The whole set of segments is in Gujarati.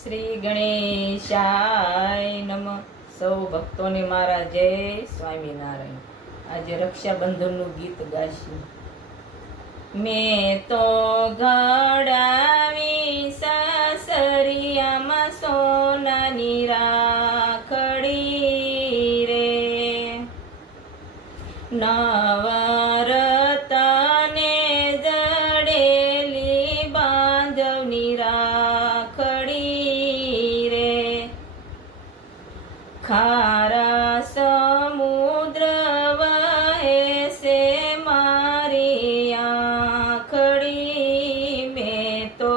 શ્રી ગણેશાય નમઃ. સૌ ભક્તોને મારા જય સ્વામિનારાયણ. આજે રક્ષાબંધનનું ગીત ગાશું. મેં તો ઘડાવી સાસરિયામાં સોનાની રાખડી રે, નવરતને જડેલી બાંધવની રાખડી રે, ખારા સમુદ્ર વહે છે મારી આંખડી. મેં તો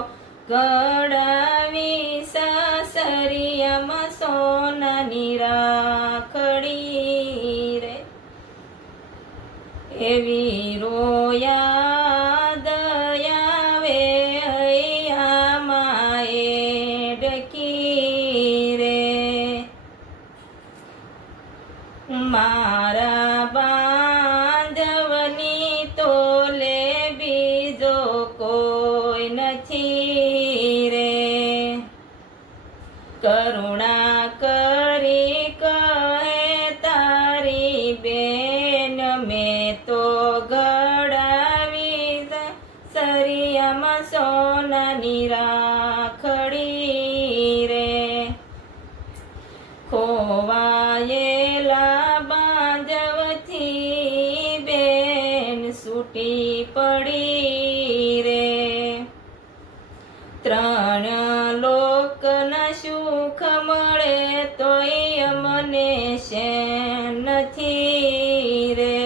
ઘડાવી સાસરિયામાં સોનાની રાખડી રે, એવી રોયા દયાવે હૈયામાં એડકી રે, મારા બાંધવની તોલે બીજો કોઈ નથી રે. કરુણા કરી કહે તારી બેન, મેં તો ઘડાવી સરિયામાં સોનાની રાખડી રે, ખોવાયેલા બાંધવથી બેન છૂટી પડી રે. ત્રણ લોકના સુખ મળે તોય અમને શેન નથી રે.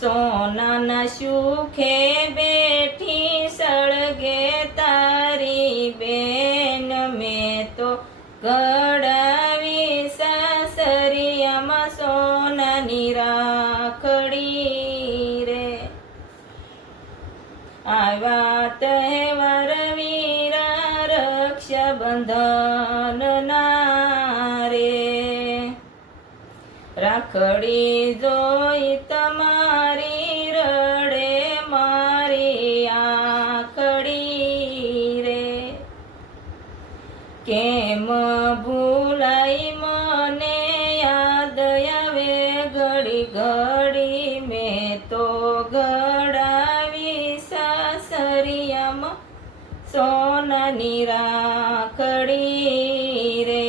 સોનાના સુખે બેઠી સળગે તારી બેન, મેં તો ઘડાવી સાસરિયામાં સોનાની રાખડી રે. આવ્યા તહેવાર વીરા રક્ષાબંધનના રે, રાખડી જોઈ તમારી રડે મારી આંખડી રે. કેમ ભૂલાઈ મને યાદ આવે ઘડી ઘડી, મેં તો ઘડાવી સાસરિયામાં સોનાની રાખડી રે.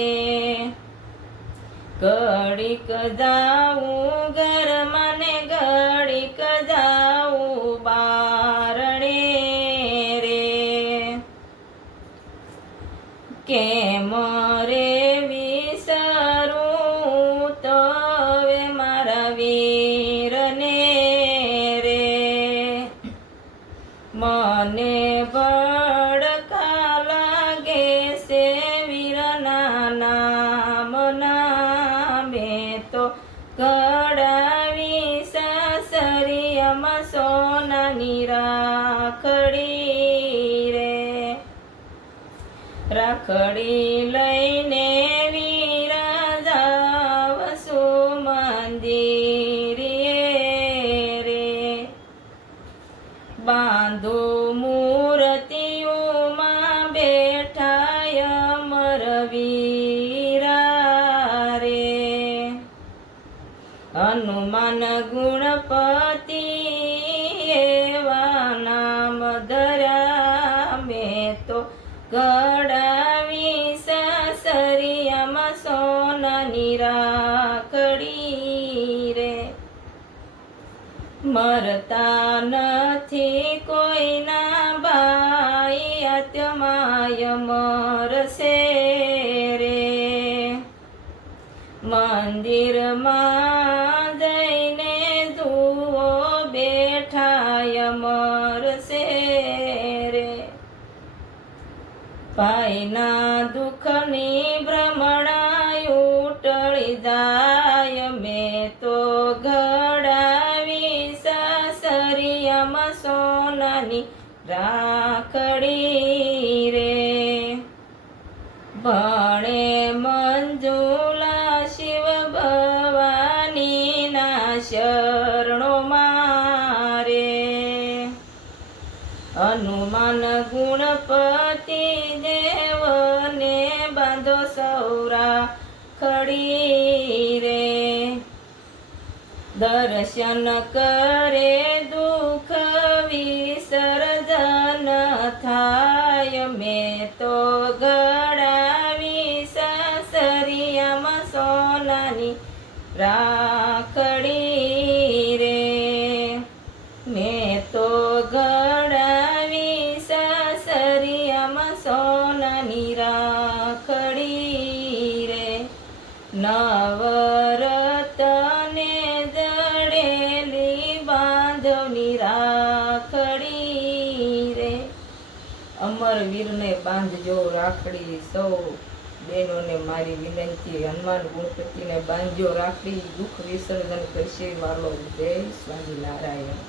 ઘડીક જાઉં ઘરમાં ને ઘડીક જાઉં બારણે રે, કેમ રે વિસરું તો હવે મારા વીરને રે. મને ભડકા લાગે છે વીરના નામના, મેં તો ઘડાવી સાસરિયામાં સોનાની રાખડી રે. રાખડી લઈને વીરા જાવશું મંદિરે રે, બાંધો મૂર્તિઓમાં બેઠા અમર વીરા રે. હનુમાન ગુણપતિ એવા નામ ધર્યા, મેં તો ઘડાવી સાસરિયામાં સોનાની રાખડી રે. મરતા નથી કોઈના ભાઈ, આત્માય મરશે રે. મંદિરમાં જઈને જુઓ બેઠાય મરશે રે. ભાઈના દુઃખની ભ્રમણા ઉટળી જાય, મેં તો ઘડાવી સાસરિયામાં સોનાની રાખડી રે. ભણે મંજુલા શિવ ભવાનીના શરણો મારે, હનુમાન ગુણપતિ દેવ બાંધો સૌરા ખડી રે દર્શન કરે દુઃખ વિસર્જન થાય મેં તો ઘડાવી સાસરિયામાં સોનાની રાખડી રે મેં તો ઘડાવી સાસરિયામાં સોનાની રાખડી રે નવરતને જડેલી બાંધવની રાખડી રે અમરવીરને બાંધજો રાખડી સૌ બહેનોને મારી વિનંતી હનુમાન ગણપતિને બાંધજો રાખડી દુઃખ વિસર્જન કરશે વાલો જય સ્વામિનારાયણ